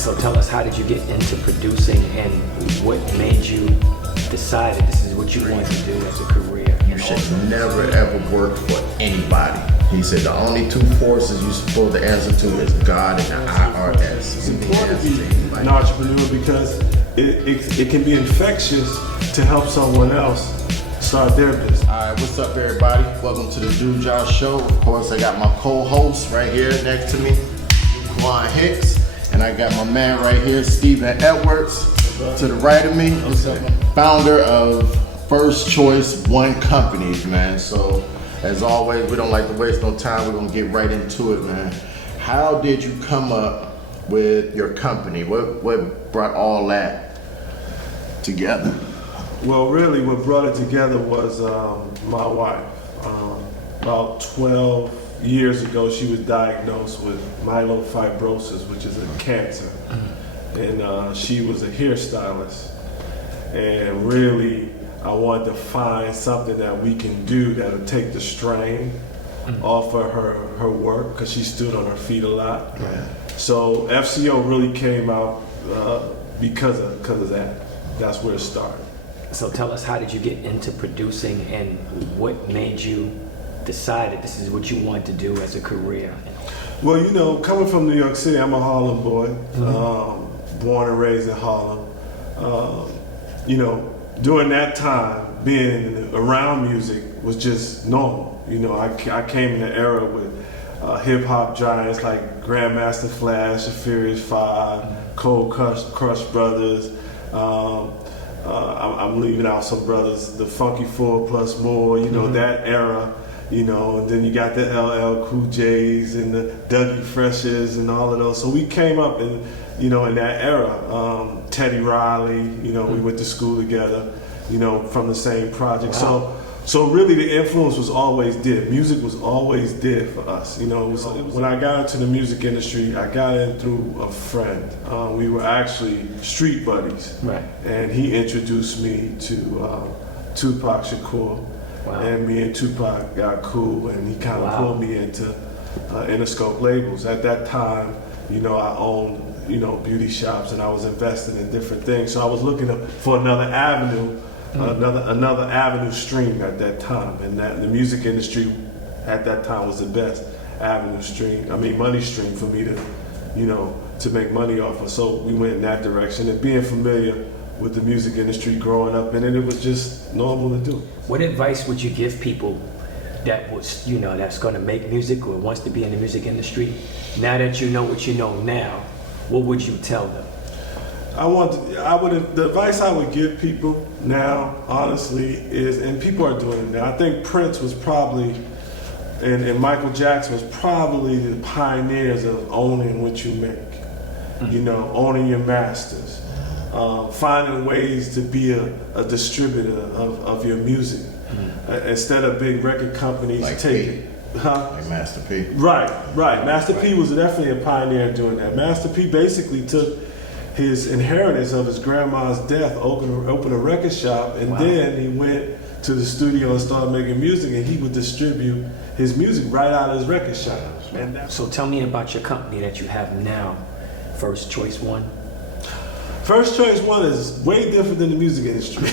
So tell us, how did you get into producing, and what made you decide that this is what you want to do as a career? You should never ever work for anybody. He said the only two forces you're supposed to answer to is God and the IRS. It's important to be an entrepreneur because it can be infectious to help someone else start their business. Alright, what's up everybody? Welcome to the Dude Josh Show. Of course, I got my co-host right here next to me, Quan Hicks. And I got my man right here, Stephen Edwards, to the right of me. Founder of First Choice One Companies, man. So, as always, we don't like to waste no time. We're gonna get right into it, man. How did you come up with your company? What brought all that together? Well, really, what brought it together was my wife. About 12 years ago, she was diagnosed with myelofibrosis, which is a cancer. And she was a hairstylist. And really, I wanted to find something that we can do that would take the strain off of her work, because she stood on her feet a lot. Yeah. So FCO really came out because of that. That's where it started. So tell us, how did you get into producing, and what made you decide that this is what you want to do as a career? Well, you know, coming from New York City, I'm a Harlem boy, born and raised in Harlem. You know, during that time, being around music was just normal. You know, I came in an era with hip hop giants like Grandmaster Flash, the Furious Five, Cold Crush Brothers. I'm leaving out some brothers, the Funky 4 Plus More, you know, that era, you know, and then you got the LL Cool J's and the Dougie Freshes and all of those. So we came up in, you know, in that era. Teddy Riley, you know, we went to school together, you know, from the same project. Wow. So really the influence was always there. Music was always there for us. You know, it was, when I got into the music industry, I got in through a friend. We were actually street buddies. Right. And he introduced me to Tupac Shakur. Wow. And me and Tupac got cool, and he kind of pulled me into Interscope labels. At that time, you know, I owned, you know, beauty shops, and I was investing in different things. So I was looking for another avenue, another avenue stream at that time, and that the music industry at that time was the best avenue stream. I mean, money stream for me to, you know, to make money off of. So we went in that direction, and being familiar with the music industry, growing up in it, it was just normal to do. What advice would you give people that was, you know, that's going to make music or wants to be in the music industry? Now that you know what you know now, what would you tell them? The advice I would give people now, honestly, is, and people are doing it now. I think Prince was probably, and Michael Jackson was probably the pioneers of owning what you make. You know, owning your masters, finding ways to be a distributor of your music, instead of big record companies Like taking. Like Master P. Right. Master P was definitely a pioneer doing that. Master P basically took his inheritance of his grandma's death, opened a record shop, and then he went to the studio and started making music, and he would distribute his music right out of his record shop. So tell me about your company that you have now, First Choice One. First Choice One is way different than the music industry.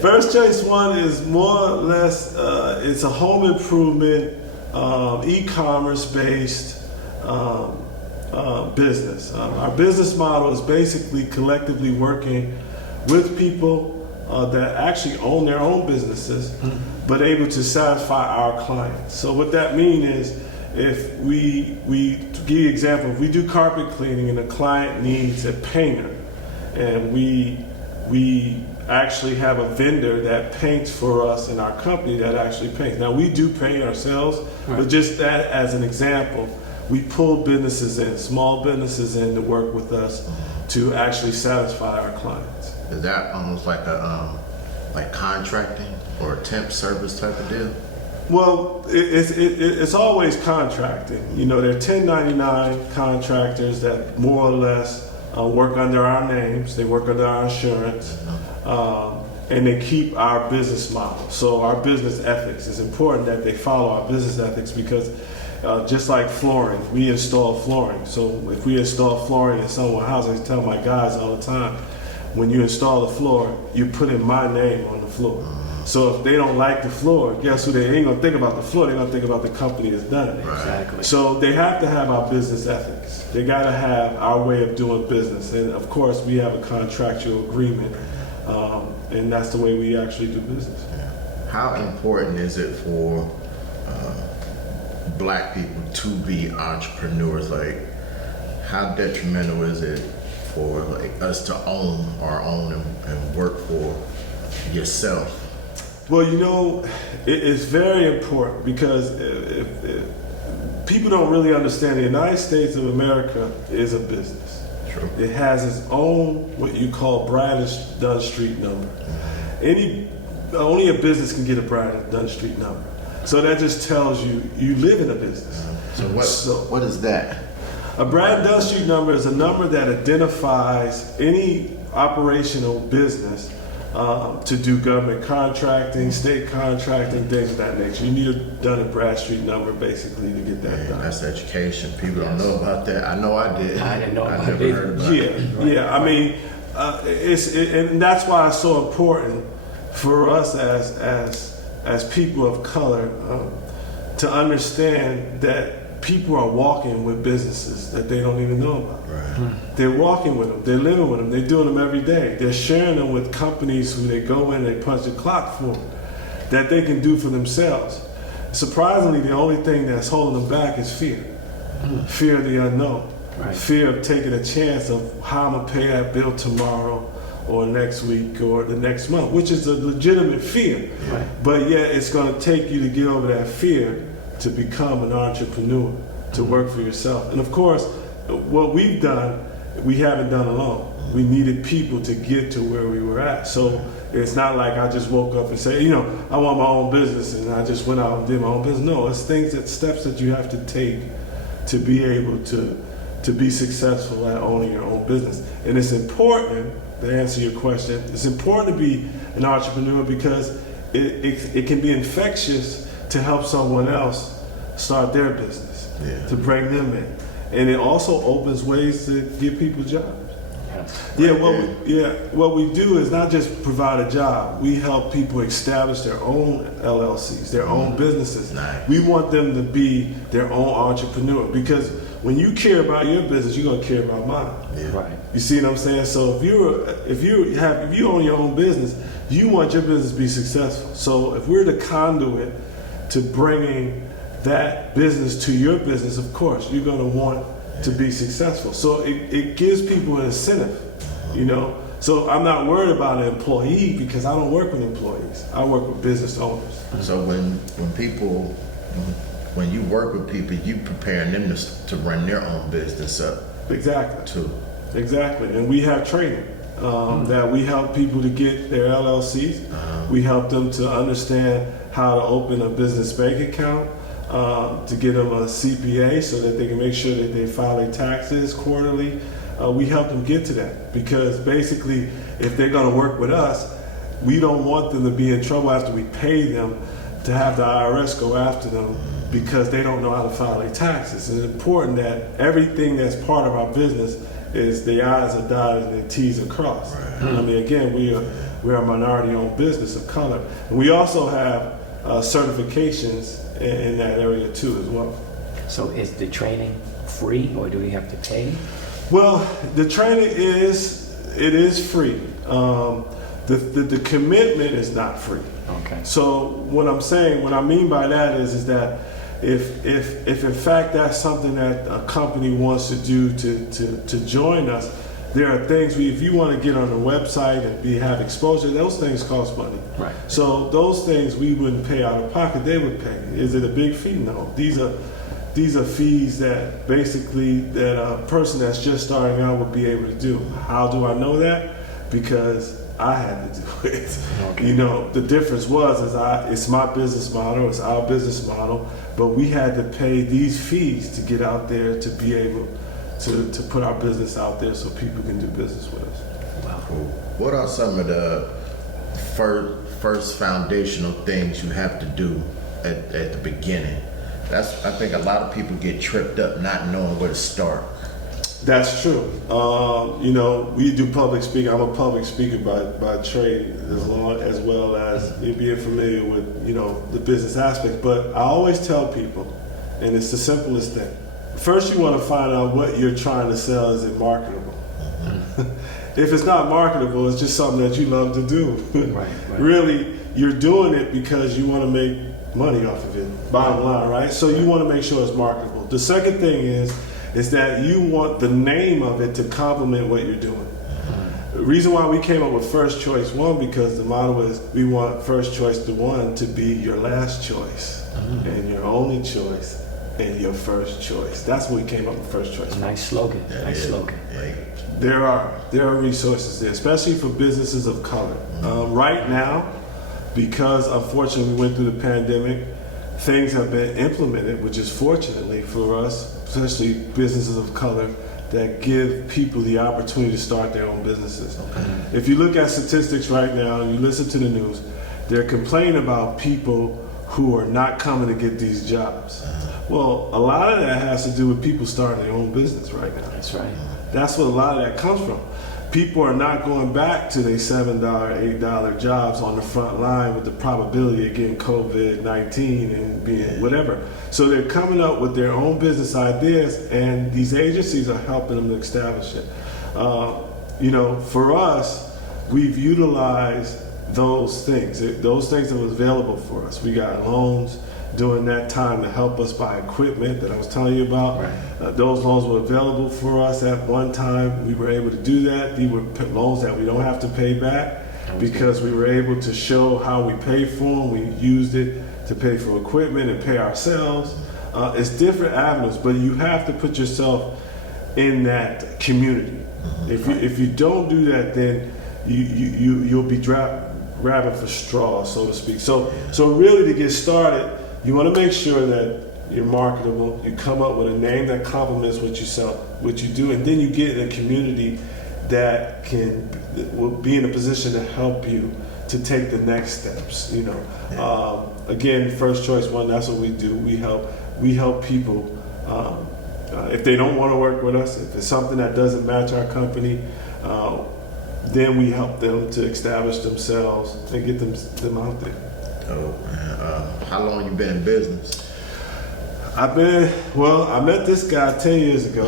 First Choice One is more or less, it's a home improvement, e-commerce based business. Our business model is basically collectively working with people that actually own their own businesses, but able to satisfy our clients. So what that means is, if we to give you an example, if we do carpet cleaning and a client needs a painter, and we actually have a vendor that paints for us in our company that actually paints. Now we do paint ourselves, but just that as an example, we pull businesses in, small businesses in, to work with us to actually satisfy our clients. Is that almost like a like contracting or a temp service type of deal? Well, it's always contracting. You know, they're 1099 contractors that more or less work under our names. They work under our insurance, and they keep our business model. So our business ethics, is important that they follow our business ethics, because Just like flooring, we install flooring. So if we install flooring in someone's house, I tell my guys all the time, when you install the floor, you put in my name on the floor. So if they don't like the floor, guess who? They ain't gonna think about the floor. They're gonna think about the company that's done it. Exactly. So they have to have our business ethics. They gotta have our way of doing business. And of course, we have a contractual agreement, and that's the way we actually do business. How important is it for black people to be entrepreneurs? Like, how detrimental is it for like us to own our own and work for yourself? Well, you know, it's very important because if people don't really understand, the United States of America is a business. True. It has its own, what you call Brandon Dunn Street number. Only a business can get a Brandon Dunn Street number. So that just tells you live in a business. So what is that? A Brandon Dunn Street number is a number that identifies any operational business to do government contracting, state contracting, things of that nature. You need a Dun & Bradstreet number basically to get that done. That's education. People don't know about that. I know I did. I didn't know about never it. heard about it. Yeah. I mean, and that's why it's so important for us as people of color to understand that people are walking with businesses that they don't even know about. Right. They're walking with them. They're living with them. They're doing them every day. They're sharing them with companies who they go in, they punch the clock for, that they can do for themselves. Surprisingly, the only thing that's holding them back is fear. Fear of the unknown. Right. Fear of taking a chance of how I'm going to pay that bill tomorrow or next week or the next month, which is a legitimate fear. Right. But yet it's going to take you to get over that fear to become an entrepreneur, to work for yourself. And of course, what we've done, we haven't done alone. We needed people to get to where we were at. So it's not like I just woke up and say, I want my own business and I just went out and did my own business. No, it's steps that you have to take to be able to be successful at owning your own business. And it's important, to answer your question, it's important to be an entrepreneur because it can be infectious to help someone else start their business, to bring them in. And it also opens ways to give people jobs. What we do is not just provide a job. We help people establish their own LLCs, their own businesses. Nice. We want them to be their own entrepreneur because when you care about your business, you're gonna care about mine. Yeah. Right. You see what I'm saying? So if you own your own business, you want your business to be successful. So if we're the conduit to bringing that business to your business, of course, you're going to want to be successful. So it gives people an incentive, So I'm not worried about an employee because I don't work with employees. I work with business owners. So when you work with people, you preparing them to run their own business up. Exactly. Too. Exactly. And we have training that we help people to get their LLCs. We help them to understand how to open a business bank account, to get them a CPA so that they can make sure that they file their taxes quarterly. We help them get to that because basically if they're going to work with us, we don't want them to be in trouble after we pay them to have the IRS go after them because they don't know how to file their taxes. It's important that everything that's part of our business is the I's are dotted and the T's are crossed. Right. I mean, again, we're a minority-owned business of color. And we also have certifications in that area too as well. So is the training free or do we have to pay? Well, the training is free. The commitment is not free. Okay. So what I mean by that is that if in fact that's something that a company wants to do to join us, there are things if you want to get on the website and have exposure, those things cost money. Right. So those things we wouldn't pay out of pocket, they would pay. Is it a big fee? No. These are fees that basically that a person that's just starting out would be able to do. How do I know that? Because I had to do it. Okay. The difference was it's my business model, it's our business model, but we had to pay these fees to get out there to be able to put our business out there so people can do business with us. Wow. Cool. What are some of the first foundational things you have to do at the beginning I think a lot of people get tripped up not knowing where to start. That's true. You know, we do public speaking. I'm a public speaker by trade, as well as being familiar with, you know, the business aspect. But I always tell people, and it's the simplest thing. First, you want to find out what you're trying to sell. Is it marketable? If it's not marketable, it's just something that you love to do. Right. Really, you're doing it because you want to make money off of it, bottom line, right? So you want to make sure it's marketable. The second thing is that you want the name of it to complement what you're doing. The reason why we came up with First Choice One, because the motto is we want First Choice One to be your last choice and your only choice and your first choice. That's what we came up with First Choice. Nice slogan. Nice slogan. There are resources there, especially for businesses of color. Right now, because unfortunately we went through the pandemic, things have been implemented, which is fortunately for us, especially businesses of color, that give people the opportunity to start their own businesses. If you look at statistics right now and you listen to the news, they're complaining about people who are not coming to get these jobs. Well, a lot of that has to do with people starting their own business right now. That's right. That's what a lot of that comes from. People are not going back to their $7, $8 jobs on the front line with the probability of getting COVID-19 and being whatever. So they're coming up with their own business ideas, and these agencies are helping them to establish it. You know, for us, we've utilized those things that were available for us. We got loans during that time to help us buy equipment that I was telling you about. Right. Those loans were available for us at one time. We were able to do that. These were loans that we don't have to pay back because we were able to show how we paid for them. We used it to pay for equipment and pay ourselves. It's different avenues, but you have to put yourself in that community. If you don't do that, then you'll be grabbing for straws, so to speak. So really, to get started, you want to make sure that you're marketable. You come up with a name that complements what you sell, what you do, and then you get in a community that will be in a position to help you to take the next steps. You know, again, First Choice One. That's what we do. We help people. If they don't want to work with us, if it's something that doesn't match our company, then we help them to establish themselves and get them out there. Oh man, how long you been in business? I met this guy 10 years ago.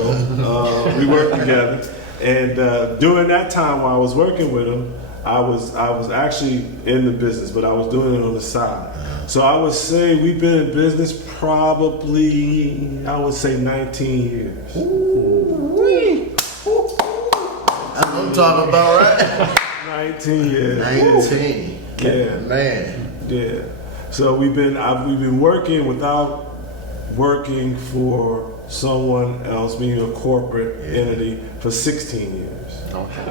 We worked together, and during that time while I was working with him, I was actually in the business, but I was doing it on the side. So I would say we've been in business probably, I would say 19 years. Ooh-wee. That's what I'm talking about, right? 19 years. 19. Yeah. Man. Yeah. So we've been working without working for someone else, being a corporate entity, for 16 years. Okay.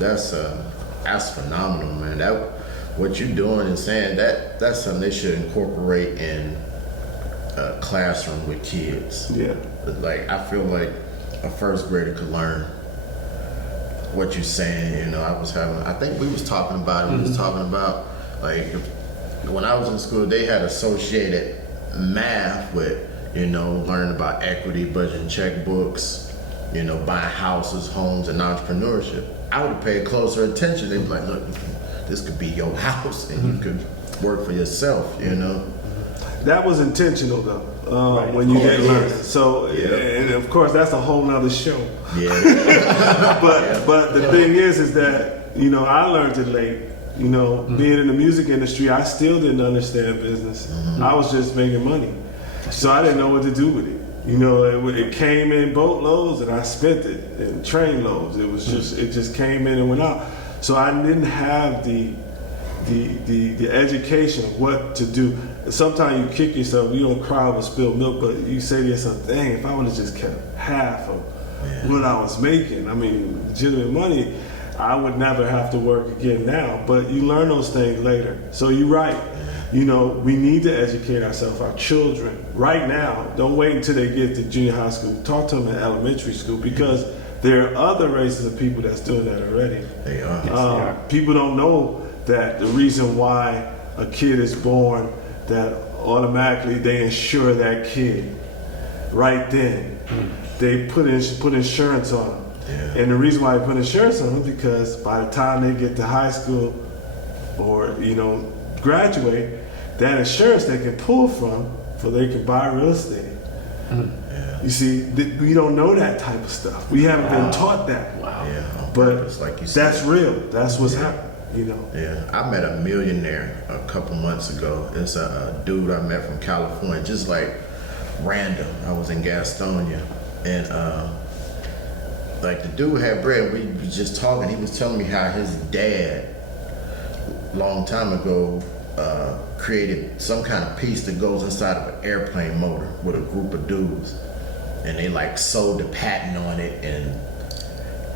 That's phenomenal, man. What you're doing and saying that's something they should incorporate in a classroom with kids. Yeah. Like, I feel like a first grader could learn what you're saying. You know, I think we was talking about it. We was talking about, like, when I was in school, they had associated math with, you know, learning about equity, budgeting, checkbooks, you know, buying houses, homes, and entrepreneurship. I would have paid closer attention. They'd be like, look, this could be your house, and you could work for yourself, you know. That was intentional, though, right, when you get learned. Yes. So, and of course, that's a whole nother show. Yeah. But the thing is that, you know, I learned it late. You know, being in the music industry, I still didn't understand business. I was just making money. So I didn't know what to do with it. You know, it came in boatloads and I spent it in train loads. It was it just came in and went out. So I didn't have the education of what to do. Sometimes you kick yourself, you don't cry over spilled milk, but you say to yourself, dang, if I would have just kept half of what I was making, I mean, legitimate money, I would never have to work again now. But you learn those things later. So you're right. You know, we need to educate ourselves, our children, right now. Don't wait until they get to junior high school. Talk to them in elementary school, because there are other races of people that's doing that already. They are. Yes, they are. People don't know that the reason why a kid is born that automatically they insure that kid right then. They put insurance on them. Yeah. And the reason why they put insurance on them is because by the time they get to high school or, graduate, that insurance they can pull from, so they can buy real estate. Yeah. You see, we don't know that type of stuff. We haven't been taught that. Wow. Yeah, on But purpose, like you said. that's real. That's what's happening, Yeah, I met a millionaire a couple months ago. It's a dude I met from California, just like random. I was in Gastonia, and like the dude had bread. We was just talking. He was telling me how his dad, long time ago, created some kind of piece that goes inside of an airplane motor with a group of dudes, and they like sold the patent on it and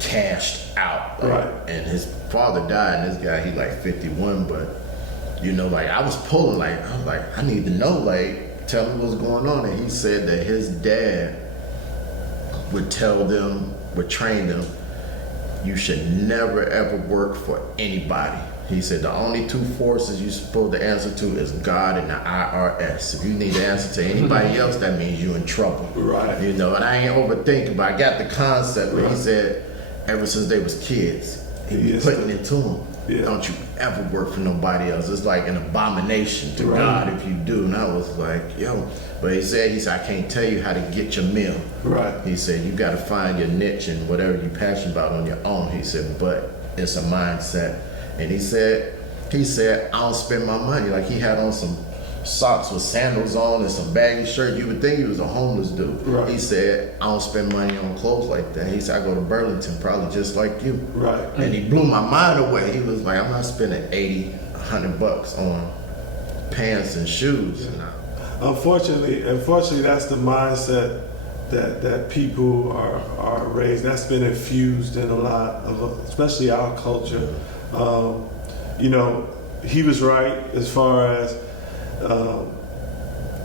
cashed out. Like, Right. And his father died, and this guy, he like 51, but like I was pulling, like I was like, I need to know, like tell me what's going on. And he said that his dad would train them, you should never ever work for anybody. He said the only two forces you're supposed to answer to is God and the IRS. If you need to answer to anybody else, that means you're in trouble. Right. And I ain't overthinking, but I got the concept. But he said ever since they was kids, he was putting it to them. Yeah. Don't you ever work for nobody else. It's like an abomination to God if you do. And I was like, yo. But he said, I can't tell you how to get your meal. Right. He said, you got to find your niche and whatever you're passionate about on your own. He said, but it's a mindset. And he said, I don't spend my money. Like he had on some socks with sandals on and some baggy shirt. You would think he was a homeless dude. Right. He said, I don't spend money on clothes like that. He said, I go to Burlington probably just like you. Right. And he blew my mind away. He was like, I'm not spending $80, $100 on pants and shoes. And Unfortunately, that's the mindset that people are raised. That's been infused in a lot of, especially our culture. He was right as far as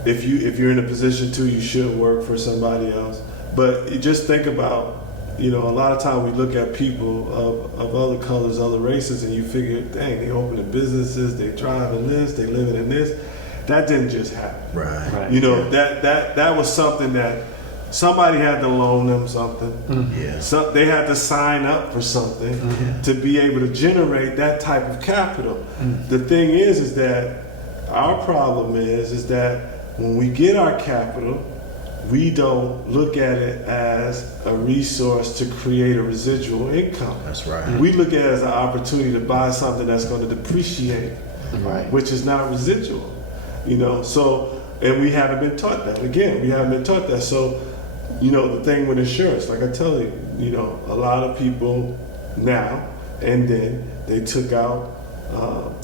if you're in a position to, you should work for somebody else. But you just think about, a lot of time we look at people of other colors, other races, and you figure, dang, they opening businesses, they driving this, they living in this. That didn't just happen. right. That was something that somebody had to loan them something. Yeah. So they had to sign up for something to be able to generate that type of capital. The thing is that our problem is that when we get our capital, we don't look at it as a resource to create a residual income. That's right. We look at it as an opportunity to buy something that's going to depreciate, Right. which is not residual. So, and we haven't been taught that. Again, we haven't been taught that. So, the thing with insurance, like I tell you, a lot of people now and then, they took out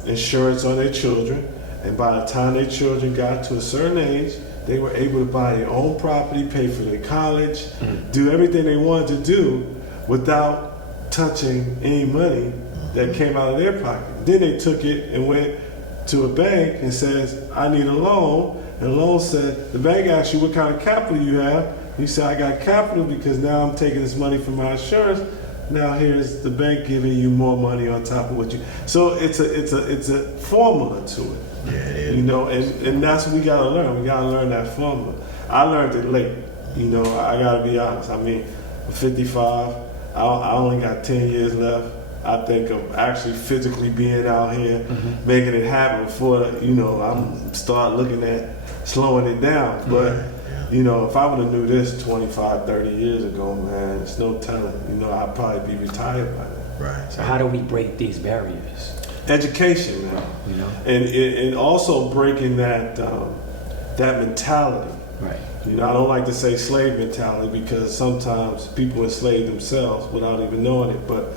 insurance on their children, and by the time their children got to a certain age, they were able to buy their own property, pay for their college, do everything they wanted to do without touching any money that came out of their pocket. Then they took it and went to a bank and says, I need a loan. And the loan said, the bank asked you what kind of capital you have. You said, I got capital because now I'm taking this money from my insurance. Now here's the bank giving you more money on top of what you. So it's a formula to it. Yeah, it is. And that's what we gotta learn. We gotta learn that formula. I learned it late. I gotta be honest. I mean, I'm 55. I only got 10 years left. I think of actually physically being out here, making it happen before, I'm start looking at slowing it down. But, if I would have knew this 25, 30 years ago, man, it's no telling. I'd probably be retired by then. Right. So how do we break these barriers? Education, man. And also breaking that mentality. Right. I don't like to say slave mentality because sometimes people enslave themselves without even knowing it. But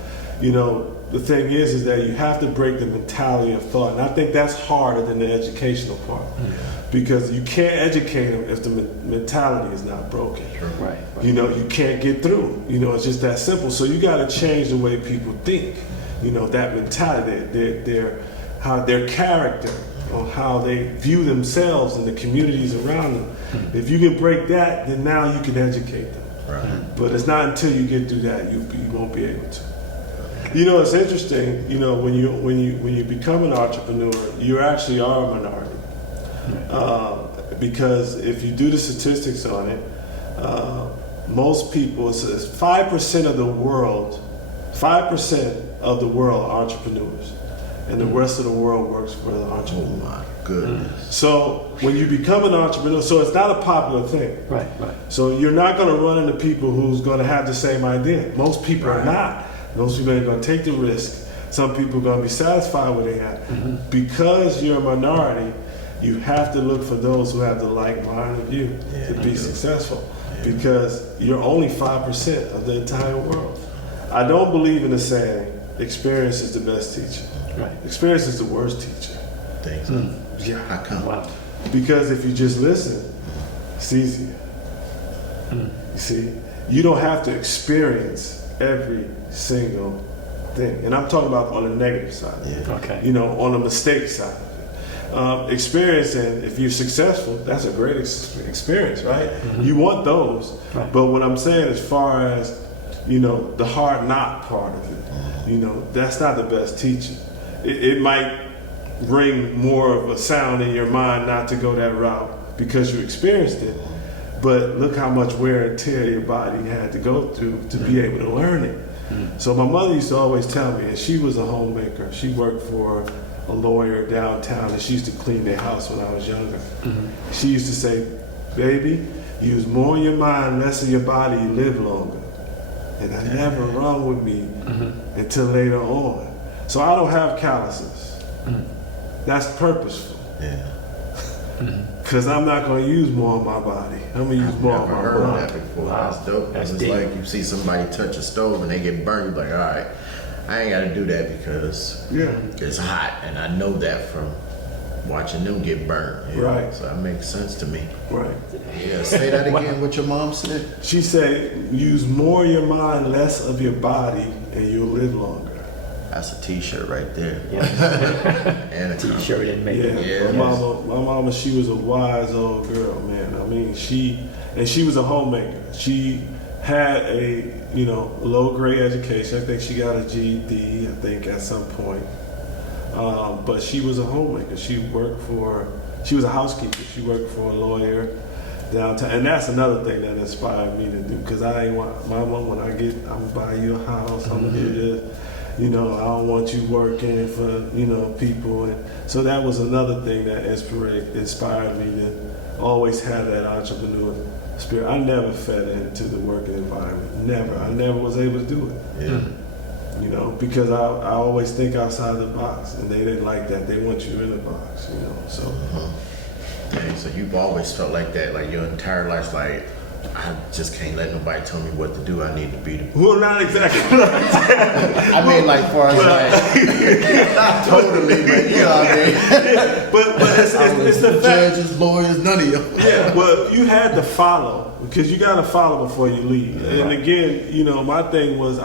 the thing is that you have to break the mentality of thought, and I think that's harder than the educational part, because you can't educate them if the mentality is not broken. Sure. Right. You can't get through. It's just that simple. So you got to change the way people think. That mentality, their character, on how they view themselves and the communities around them. If you can break that, then now you can educate them. Right. But it's not until you get through that you won't be able to. It's interesting. When you become an entrepreneur, you actually are a minority. because if you do the statistics on it, most people, it says 5% of the world, 5% of the world are entrepreneurs, and the rest of the world works for the entrepreneur. Oh my goodness. So when you become an entrepreneur, so it's not a popular thing. Right, right. So you're not going to run into people who's going to have the same idea. Most people are not. Most people are going to take the risk. Some people are going to be satisfied with what they have. Because you're a minority, you have to look for those who have the like mind of you to be successful. Because you're only 5% of the entire world. I don't believe in the saying, experience is the best teacher. Right. Experience is the worst teacher. Thanks. Yeah, how come? Wow. Because if you just listen, it's easier. You see, you don't have to experience every single thing. And I'm talking about on the negative side. Yeah. Okay. You know, on the mistake side of it. Experiencing, if you're successful, that's a great experience, right? You want those. Right. But what I'm saying, as far as, you know, the hard knock part of it, you know, that's not the best teacher. It might ring more of a sound in your mind not to go that route because you experienced it. But look how much wear and tear your body had to go through to be able to learn it. So my mother used to always tell me, and she was a homemaker. She worked for a lawyer downtown, and she used to clean their house when I was younger. She used to say, baby, use more of your mind, less of your body, you live longer. And that never rung with me until later on. So I don't have calluses. That's purposeful. Yeah. Because I'm not going to use more of my body. I'm going to use more of Never my heard mind. of that before. Wow. That's dope. That's It's deep. like you see somebody touch a stove and they get burned. You're like, all right, I ain't got to do that because Yeah. it's hot, and I know that from watching them get burned. you know? Right. So that makes sense to me. Right. Yeah. Say that again. What your mom said? She said, use more of your mind, less of your body, and you'll live longer. That's a T-shirt right there. Yeah. And a T-shirt and make Yeah, it. Yeah. my mama, she was a wise old girl, man. I mean, she was a homemaker. She had a, you know, low grade education. I think she got a GED, I think, at some point. But she was a homemaker. She was a housekeeper. She worked for a lawyer downtown. And that's another thing that inspired me to do, because I ain't want, Mama, when I'm gonna buy you a house, I'm gonna do this. You know, I don't want you working for, you know, people. And so that was another thing that inspired me to always have that entrepreneur spirit. I never fed into the working environment. Never. I never was able to do it. Yeah. You know, because I always think outside the box, and they didn't like that. They want you in the box, you know. So Dang, so you've always felt like that, like your entire life, like, I just can't let nobody tell me what to do. I need to be the. well, not exactly. I mean, like, far as like, not totally, but you know what I mean. but it's the fact. Judges, lawyers, none of you. Yeah, well, you had to follow, because you got to follow before you leave. And again, you know, my thing was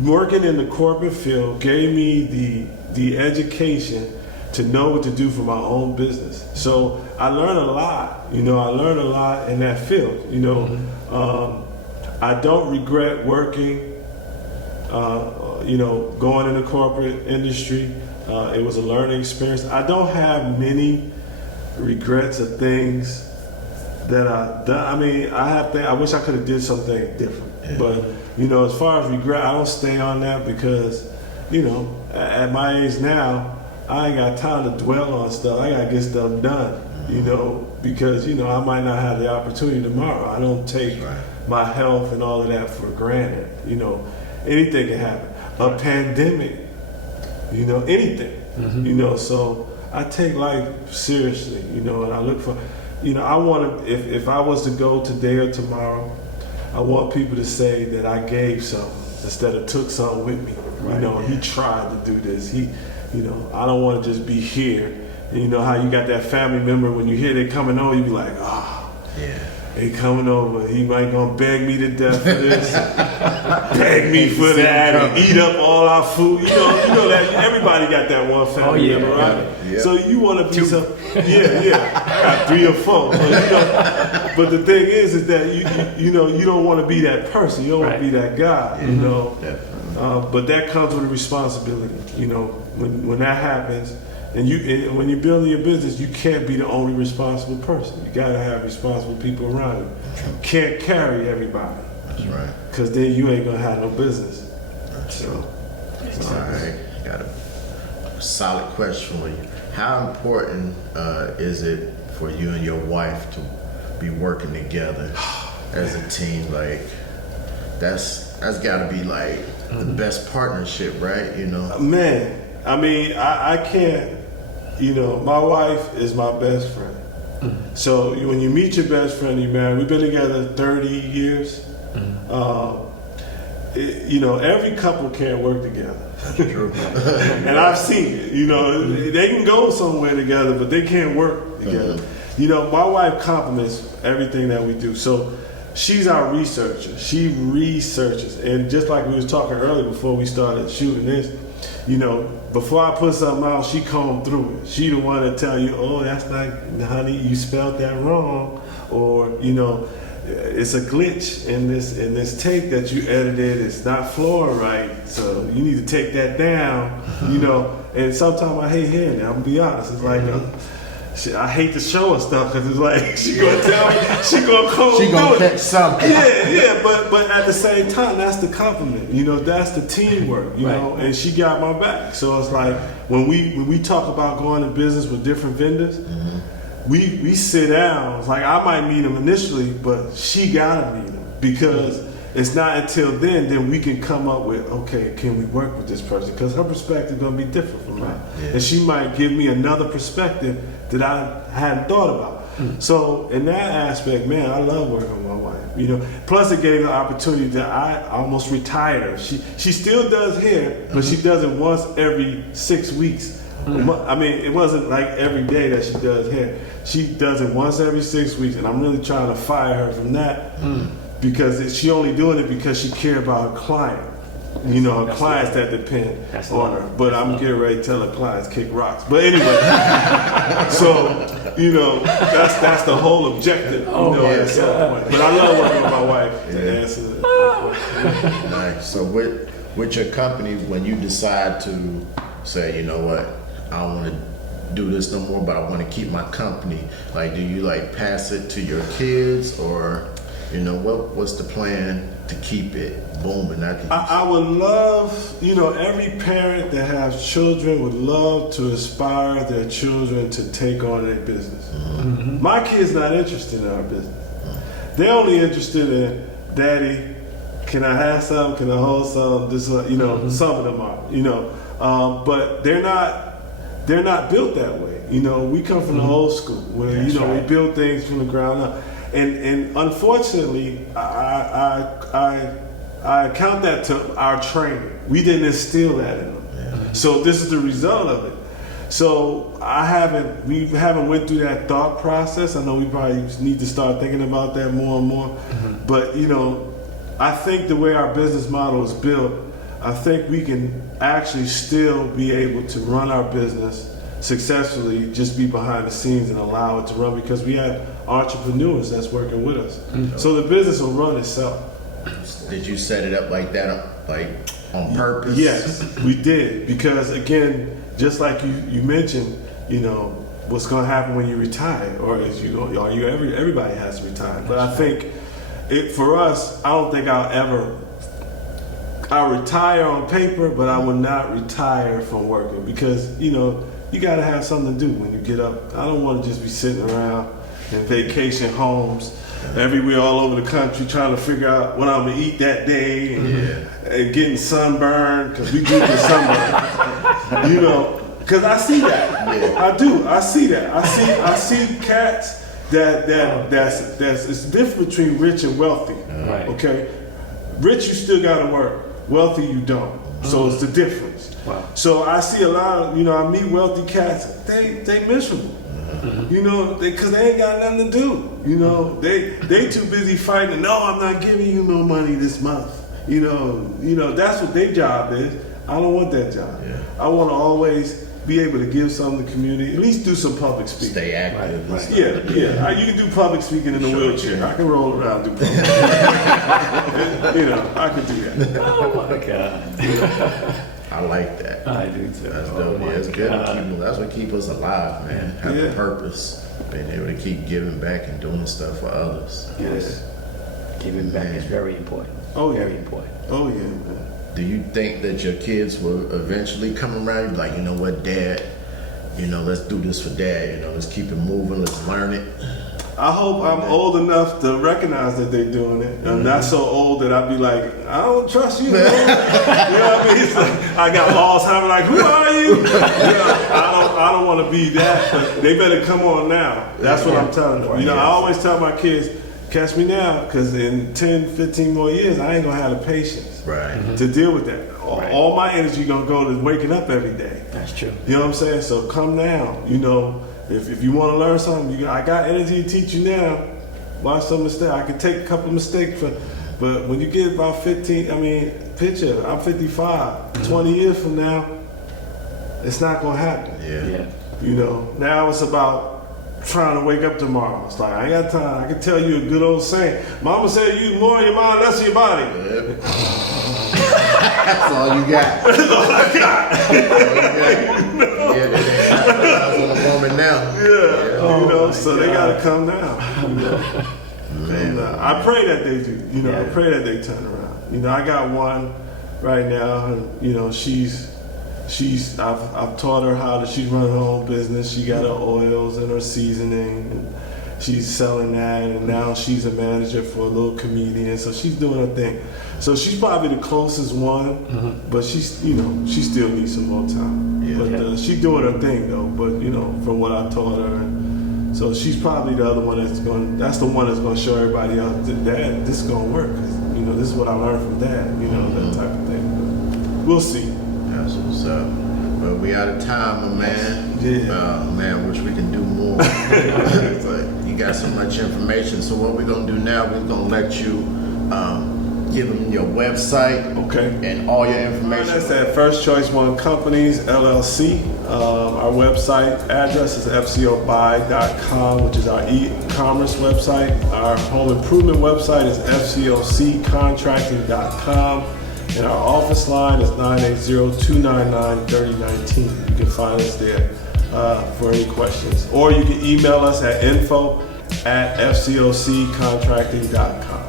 working in the corporate field gave me the education to know what to do for my own business. So I learned a lot. You know, I learned a lot in that field. You know, I don't regret working. You know, going in the corporate industry. It was a learning experience. I don't have many regrets of things that I done. I mean, I wish I could have did something different. Yeah. But you know, as far as regret, I don't stay on that, because, you know, at my age now, I ain't got time to dwell on stuff. I gotta get stuff done. You know, because, you know, I might not have the opportunity tomorrow. I don't take my health and all of that for granted. You know, anything can happen. A pandemic. You know, anything. You know, so I take life seriously, you know, and I look for, you know, I want to, if I was to go today or tomorrow, I want people to say that I gave something instead of took something with me. You know, he tried to do this. You know, I don't want to just be here. And you know how you got that family member, when you hear they coming over, you be like, Yeah. they coming over. He might gonna beg me to death for this, beg me for that, and eat up all our food. You know that everybody got that one family member, right? Yeah. So you want to be some, yeah. I got 3 or 4. But, you know, but the thing is that you know you don't want to be that person. You don't want to be that guy. You know, Definitely. but that comes with a responsibility. You know, when that happens, And when you're building your business, you can't be the only responsible person. You gotta have responsible people around you. You can't carry everybody. That's right. Because then you ain't gonna have no business. So, All right, got a solid question for you. How important is it for you and your wife to be working together as a team? Like, that's got to be like the best partnership, right? You know, man, I mean, I can't. You know, my wife is my best friend. So when you meet your best friend, you marry. We've been together 30 years. You know, every couple can't work together. that's true. And I've seen it. You know, they can go somewhere together, but they can't work together. You know, my wife complements everything that we do. So she's our researcher. She researches. And just like we was talking earlier before we started shooting this, you know, before I put something out, she combed through it. She the one to tell you, oh, that's not, honey, you spelled that wrong. Or, you know, it's a glitch in this tape that you edited. It's not flowing right, so you need to take that down. You know, and sometimes I hate hearing that. I'm gonna be honest. It's like I hate to show her stuff because it's like she gonna tell me, she gonna come. She gonna catch something. Yeah. But at the same time, that's the compliment. You know, that's the teamwork. You know, and she got my back. So it's like when we talk about going to business with different vendors. We sit down. It's like I might meet them initially, but she gotta meet them because it's not until then we can come up with, okay, can we work with this person? Because her perspective gonna be different from mine, and she might give me another perspective that I hadn't thought about. So in that aspect, man, I love working with my wife. You know, plus it gave me the opportunity that I almost retired her. She still does hair, but she does it once every 6 weeks. I mean, it wasn't like every day that she does hair. She does it once every 6 weeks, and I'm really trying to fire her from that because she only doing it because she care about her client. You know, her clients that depend on her. But I'm getting ready to tell her clients kick rocks. But anyway, so you know, that's the whole objective. At some point. But I love working with my wife. To answer that. Nice. So with your company, when you decide to say, you know what, I don't want to do this no more, but I want to keep my company. Like, do you like pass it to your kids, or you know, what's the plan to keep it booming? I would love, you know, every parent that has children would love to inspire their children to take on their business. My kids not interested in our business. They're only interested in, Daddy, can I have some? Can I hold some? This, you know, some of them are, you know. But they're not built that way. You know, we come from the old school where we build things from the ground up, and unfortunately, I count that to our training. We didn't instill that in them, so this is the result of it. So we haven't went through that thought process. I know we probably need to start thinking about that more and more. But you know, I think the way our business model is built, I think we can actually still be able to run our business successfully, just be behind the scenes and allow it to run because we have entrepreneurs that's working with us. So the business will run itself. Did you set it up like that, like on purpose? Yes, we did. Because again, just like you mentioned, you know, what's going to happen when you retire, or as you know, everybody has to retire. But I think for us, I don't think I'll retire on paper, but I will not retire from working because, you know, you got to have something to do when you get up. I don't want to just be sitting around in vacation homes everywhere all over the country trying to figure out what I'm going to eat that day and getting sunburned because we do get sunburned. You know, because I see that. I do. I see that. I see cats that's it's different between rich and wealthy. Okay? Rich, you still got to work. Wealthy, you don't. So it's the difference. Wow. So I see a lot of, you know, I meet wealthy cats. They miserable. You know, because they ain't got nothing to do. You know, they too busy fighting. No, I'm not giving you no money this month. You know that's what their job is. I don't want that job. I want to always be able to give something to the community. At least do some public speaking. Stay active. Right. Yeah. You can do public speaking in a wheelchair. I can roll around and do public. You know, I could do that. Oh my God. I like that. I do too. That's Oh dope. my Yeah, it's good. God. That's what keeps us alive, man. Having Yeah. purpose, being able to keep giving back and doing stuff for others. Yes. Giving back is very important. Oh, yeah. Very important. Oh yeah, man. Do you think that your kids will eventually come around? You're like, you know what, Dad? You know, let's do this for Dad. You know, let's keep it moving. Let's learn it. I hope I'm old enough to recognize that they're doing it. I'm not so old that I'd be like, I don't trust you. Man. You know what I mean? So I got Alzheimer's. Like, who are you? I don't want to be that. But they better come on now. That's what I'm telling them. You know, I always tell my kids, catch me now, because in 10, 15 more years, I ain't gonna have the patience Right. to deal with that. All my energy gonna go to waking up every day. That's true. You know what I'm saying? So come now. You know, if you want to learn something, I got energy to teach you now. Watch some mistakes. I could take a couple of mistakes, but when you get about 15, picture, I'm 55. 20 years from now, it's not gonna happen. Yeah. You know, now it's about trying to wake up tomorrow. It's like, I ain't got time. I can tell you a good old saying. Mama said use more of your mind, less of your body. Yep. That's all you got. That's all I got. Yeah, they capitalize on the moment now. Yeah, you know, so they gotta come down. You know? Man. And, I pray that they do. You know, I Yeah. pray that they turn around. You know, I got one right now, and you know, I've taught her how to. She's running her own business. She got her oils and her seasoning, and she's selling that. And now she's a manager for a little comedian. So she's doing her thing. So she's probably the closest one, but she still needs some more time. Yeah. But she's doing her thing though. But you know, from what I taught her. And so she's probably the other one that's the one that's going to show everybody else that Dad, this is going to work. 'Cause, you know, this is what I learned from Dad, you know, that type of thing. But we'll see. That's what's up. Well, we out of time, my man. Yeah. Man, wish we can do more. But you got so much information. So what we're going to do now, we're going to let you give them your website Okay. and all your information. That's at First Choice One Companies, LLC. Our website address is fcobuy.com, which is our e-commerce website. Our home improvement website is fcoccontracting.com. And our office line is 980-299-3019. You can find us there for any questions. Or you can email us at info@fcoccontracting.com.